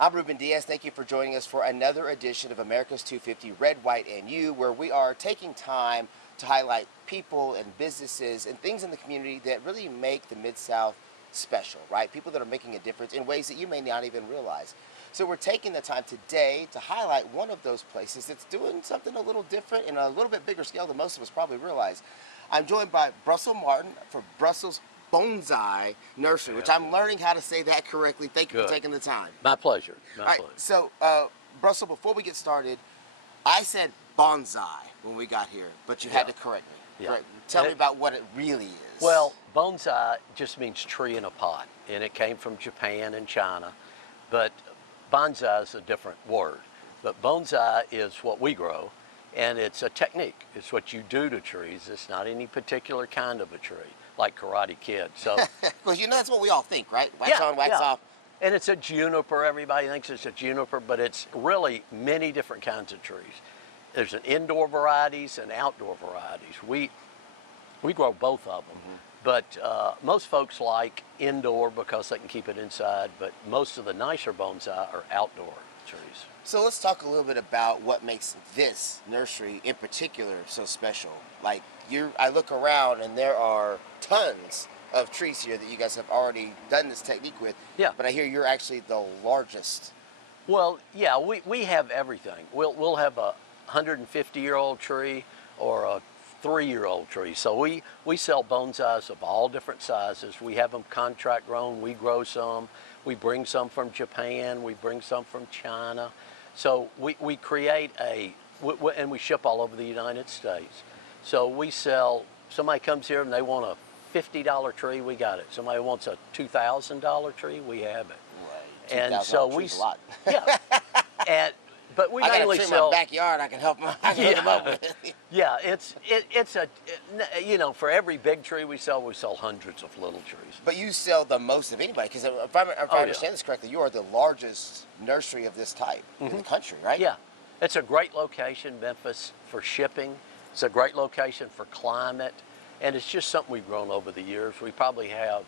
I'm Ruben Diaz. Thank you for joining us for another edition of America's 250 Red, White, and You, where we are taking time to highlight people and businesses and things in the community that really make the Mid-South special, right? People that are making a difference in ways that you may not even realize. So we're taking the time today to highlight one of those places that's doing something a little different and a little bit bigger scale than most of us probably realize. I'm joined by Brussel Martin for Brussel's Bonsai Nursery, which I'm learning how to say that correctly. Thank you for taking the time. My pleasure. All right, so Brussel, before we get started, I said bonsai when we got here, but you had to correct me. Yeah. Tell me about what it really is. Well, bonsai just means tree in a pot, and it came from Japan and China, but bonsai is a different word. But bonsai is what we grow, and it's a technique. It's what you do to trees. It's not any particular kind of a tree, like Karate Kid. So, because that's what we all think, right? Wax on, wax off. And it's a juniper. Everybody thinks it's a juniper, but it's really many different kinds of trees. There's an indoor varieties and outdoor varieties. We grow both of them, but most folks like indoor because they can keep it inside, but most of the nicer bonsai are outdoor trees. So let's talk a little bit about what makes this nursery in particular so special. Like I look around and there are tons of trees here that you guys have already done this technique with. Yeah. But I hear you're actually the largest. Well, yeah, we have everything. We'll have a 150-year-old tree or a 3-year-old tree. So we sell bonsais of all different sizes. We have them contract grown. We grow some. We bring some from Japan. We bring some from China. So we create and we ship all over the United States. So we sell, somebody comes here and they want a $50 tree, we got it. Somebody wants a $2,000 tree, we have it. Right. And so we, a lot. Yeah. But we mainly sell. I got a tree sell. In my backyard. I can help them. I can hook them up with. Yeah, it's for every big tree we sell hundreds of little trees. But you sell the most of anybody, because if I understand this correctly, you are the largest nursery of this type in the country, right? Yeah, it's a great location, Memphis, for shipping. It's a great location for climate, and it's just something we've grown over the years. We probably have,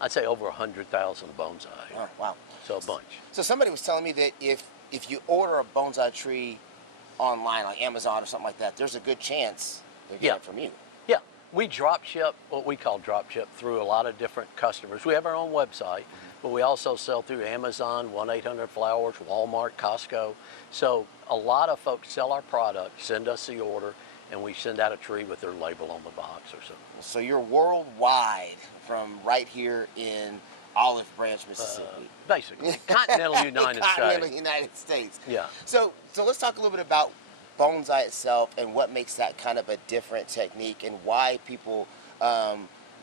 I'd say, over 100,000 bonsai. Oh, wow. So a bunch. So somebody was telling me that if you order a bonsai tree online, like Amazon or something like that, there's a good chance they're getting it from you. Yeah, we drop ship, what we call drop ship, through a lot of different customers. We have our own website, but we also sell through Amazon, 1-800-Flowers, Walmart, Costco. So a lot of folks sell our product, send us the order, and we send out a tree with their label on the box or something. So you're worldwide from right here in Olive Branch, Mississippi. Basically, continental United States. Continental United States. Yeah. So let's talk a little bit about bonsai itself and what makes that kind of a different technique and why people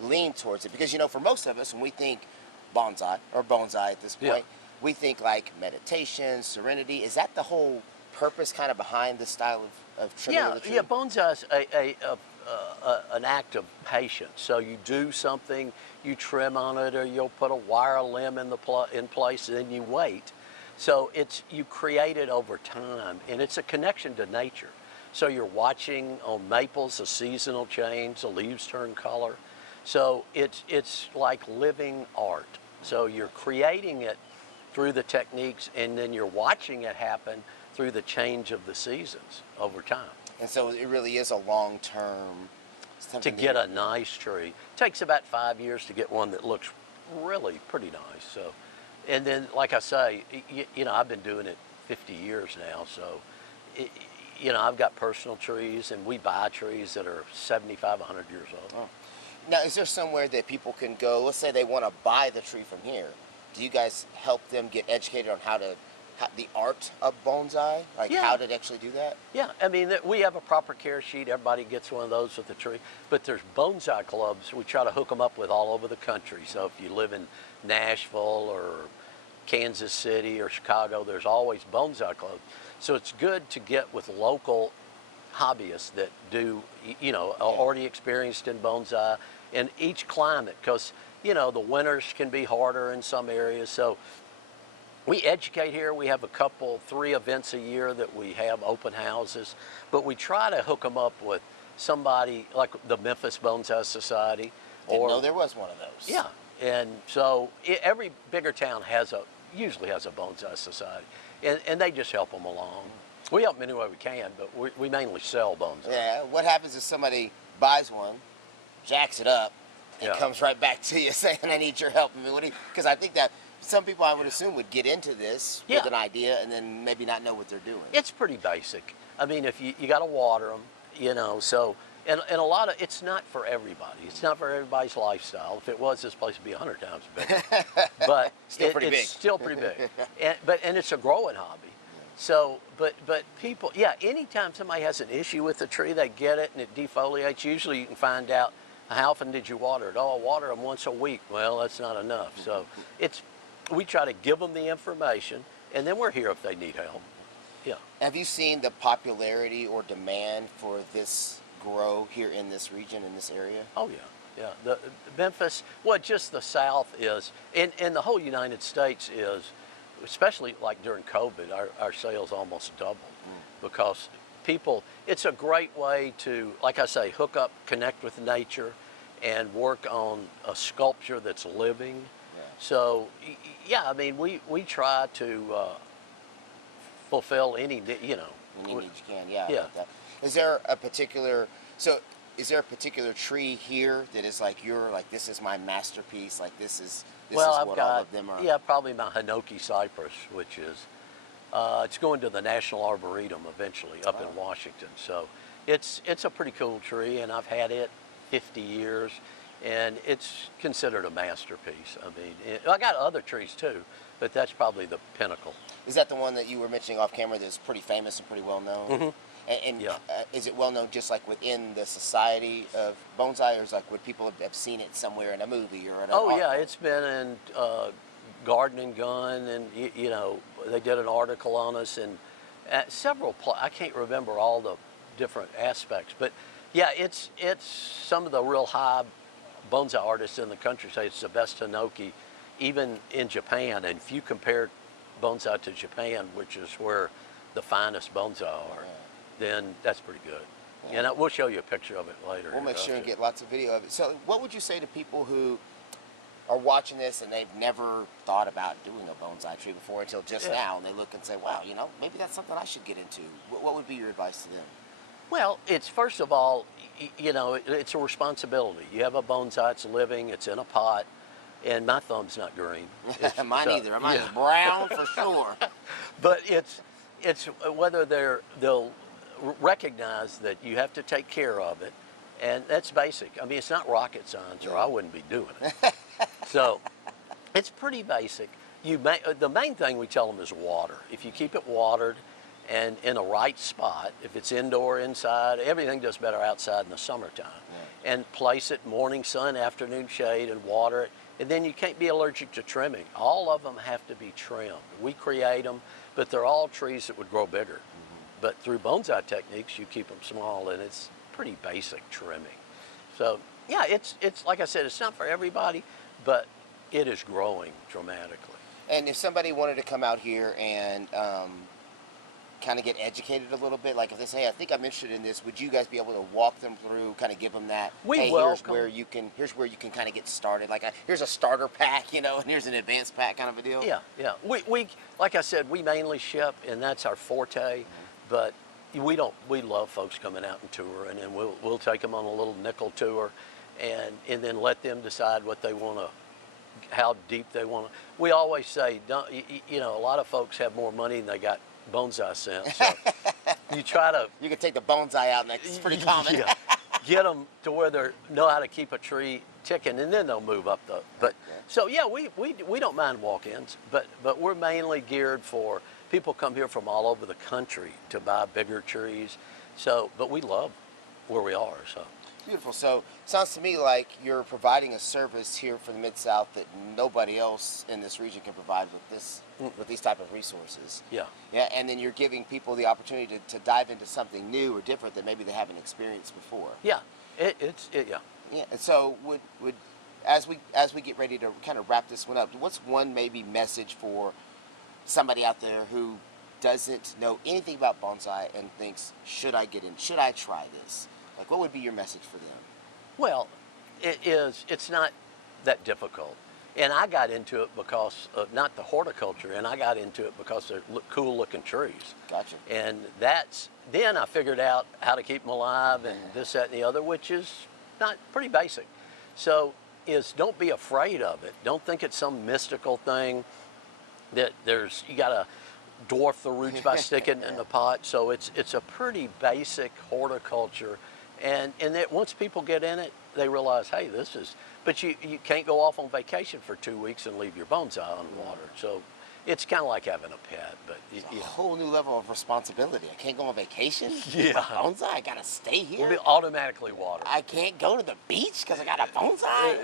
lean towards it. Because, for most of us, when we think bonsai at this point, we think like meditation, serenity. Is that the whole purpose kind of behind the style of trimming the tree? Yeah, bonsai is an act of patience. So you do something, you trim on it, or you'll put a wire limb in place, and then you wait. So you create it over time, and it's a connection to nature. So you're watching on maples, a seasonal change, the leaves turn color. So it's like living art. So you're creating it through the techniques, and then you're watching it happen through the change of the seasons over time. And so it really is a long-term. To get a nice tree, it takes about 5 years to get one that looks really pretty nice. So, and then, like I say, I've been doing it 50 years now. So, I've got personal trees, and we buy trees that are 75, 100 years old. Oh. Now, is there somewhere that people can go? Let's say they want to buy the tree from here. Do you guys help them get educated on the art of bonsai, how to actually do that? Yeah, I mean, we have a proper care sheet. Everybody gets one of those with the tree. But there's bonsai clubs. We try to hook them up with all over the country. So if you live in Nashville or Kansas City or Chicago, there's always bonsai clubs. So it's good to get with local hobbyists that do, already experienced in bonsai in each climate, because, the winters can be harder in some areas. So we educate here. We have 3 events a year that we have open houses, but we try to hook them up with somebody like the Memphis Bonsai Society. Didn't know there was one of those. Yeah, and so every bigger town has a usually has a bonsai society, and they just help them along. We help them any way we can, but we mainly sell bonsai. Yeah. What happens if somebody buys one, jacks it up, and Yeah. comes right back to you saying, "I need your help"? I mean, because I think that some people, I would assume, would get into this with Yeah. an idea and then maybe not know what they're doing. It's pretty basic. I mean, if you got to water them, so, and a lot of, it's not for everybody. It's not for everybody's lifestyle. If it was, this place would be 100 times bigger. But Still pretty it's big. still pretty big. And it's a growing hobby. So, but people, yeah, anytime somebody has an issue with the tree, they get it and it defoliates. Usually you can find out, how often did you water it? Oh, I water them once a week. Well, that's not enough. So we try to give them the information, and then we're here if they need help. Yeah. Have you seen the popularity or demand for this grow here in this region, in this area? Oh yeah, yeah. The Memphis, well, just the South is, and the whole United States is, especially like during COVID, our sales almost doubled because people. It's a great way to, like I say, hook up, connect with nature, and work on a sculpture that's living. Yeah. So, yeah, I mean, we try to fulfill any, Any need you can, yeah. I Yeah. like that. Is there a particular tree here that is like this is my masterpiece, like this is Well, I've what got, all of them are? yeah, probably my Hinoki cypress, which is, it's going to the National Arboretum eventually up in Washington. So it's a pretty cool tree, and I've had it 50 years, and it's considered a masterpiece. I mean, I got other trees too, but that's probably the pinnacle. Is that the one that you were mentioning off camera that's pretty famous and pretty well known? Mm-hmm. And Yeah. Is it well known just like within the society of bonsai, or is like would people have seen it somewhere in a movie or in an Oh art yeah, book? it's been in Garden and Gun, and they did an article on us, and at I can't remember all the different aspects, but yeah, it's some of the real high bonsai artists in the country say it's the best Hinoki, even in Japan. And if you compare bonsai to Japan, which is where the finest bonsai are, then that's pretty good. Yeah. And we'll show you a picture of it later. We'll make sure and get lots of video of it. So what would you say to people who are watching this and they've never thought about doing a bonsai tree before until just now, and they look and say, wow, maybe that's something I should get into? What would be your advice to them? Well, it's first of all, it's a responsibility. You have a bonsai, it's living, it's in a pot, and my thumb's not green. Mine either. Mine is brown for sure. But it's whether they'll recognize that you have to take care of it, and that's basic. I mean, it's not rocket science, or I wouldn't be doing it. So it's pretty basic. The main thing we tell them is water. If you keep it watered and in a right spot, if it's indoor, inside, everything does better outside in the summertime. Yeah. And place it morning sun, afternoon shade, and water it. And then you can't be allergic to trimming. All of them have to be trimmed. We create them, but they're all trees that would grow bigger. Mm-hmm. But through bonsai techniques, you keep them small, and it's pretty basic trimming. So yeah, it's like I said, it's not for everybody, but it is growing dramatically. And if somebody wanted to come out here and kind of get educated a little bit, like if they say, hey, I think I'm interested in this, would you guys be able to walk them through, kind of give them that, Here's where you can kind of get started, like here's a starter pack, and here's an advanced pack kind of a deal? Yeah. We like I said, we mainly ship, and that's our forte, but we love folks coming out and touring, and we'll take them on a little nickel tour, and then let them decide what they want to, how deep they want to. We always say, a lot of folks have more money than they got bonsai sense. So you try to. You can take the bonsai out, and that's pretty common. Yeah, get them to where they know how to keep a tree ticking, and then they'll move up the. But so yeah, we don't mind walk-ins, but we're mainly geared for people come here from all over the country to buy bigger trees. So, but we love where we are. So. Beautiful. So sounds to me like you're providing a service here for the Mid-South that nobody else in this region can provide with these type of resources. Yeah. Yeah, and then you're giving people the opportunity to dive into something new or different that maybe they haven't experienced before. Yeah. Yeah. Yeah. And so would as we get ready to kind of wrap this one up, what's one maybe message for somebody out there who doesn't know anything about bonsai and thinks, should I get in? Should I try this? Like, what would be your message for them? Well, it's not that difficult. And I got into it because of not the horticulture, and I got into it because they're cool looking trees. Gotcha. And then I figured out how to keep them alive and this, that, and the other, which is not pretty basic. So don't be afraid of it. Don't think it's some mystical thing that you got to dwarf the roots by sticking it in the pot. So it's a pretty basic horticulture. And that once people get in it, they realize, hey, but you can't go off on vacation for 2 weeks and leave your bonsai unwatered. So it's kind of like having a pet, but it's a whole new level of responsibility. I can't go on vacation. Yeah. Bonsai, I gotta stay here. We'll be automatically watered. I can't go to the beach because I got a bonsai.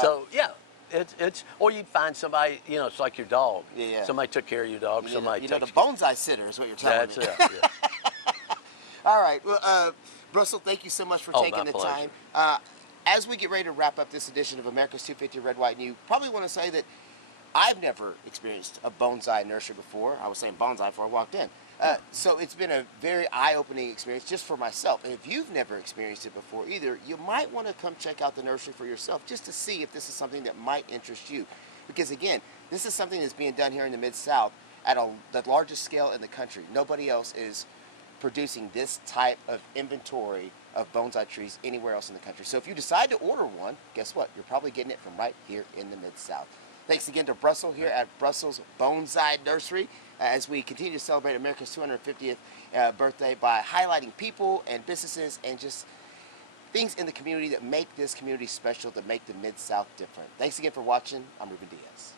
So yeah, it's or you'd find somebody, it's like your dog. Yeah. Somebody took care of your dog. Somebody the bonsai sitter is what you're telling That's me. it. Yeah. All right. Well, Brussel, thank you so much for taking the pleasure. time. As we get ready to wrap up this edition of America's 250 Red, White, and You, probably want to say that I've never experienced a bonsai nursery before. I was saying bonsai before I walked in. So it's been a very eye-opening experience just for myself. And if you've never experienced it before either, you might want to come check out the nursery for yourself just to see if this is something that might interest you. Because again, this is something that's being done here in the Mid-South at the largest scale in the country. Nobody else is producing this type of inventory of bonsai trees anywhere else in the country. So if you decide to order one, guess what? You're probably getting it from right here in the Mid-South. Thanks again to Brussel here at Brussel's Bonsai Nursery as we continue to celebrate America's 250th birthday by highlighting people and businesses and just things in the community that make this community special, that make the Mid-South different. Thanks again for watching. I'm Ruben Diaz.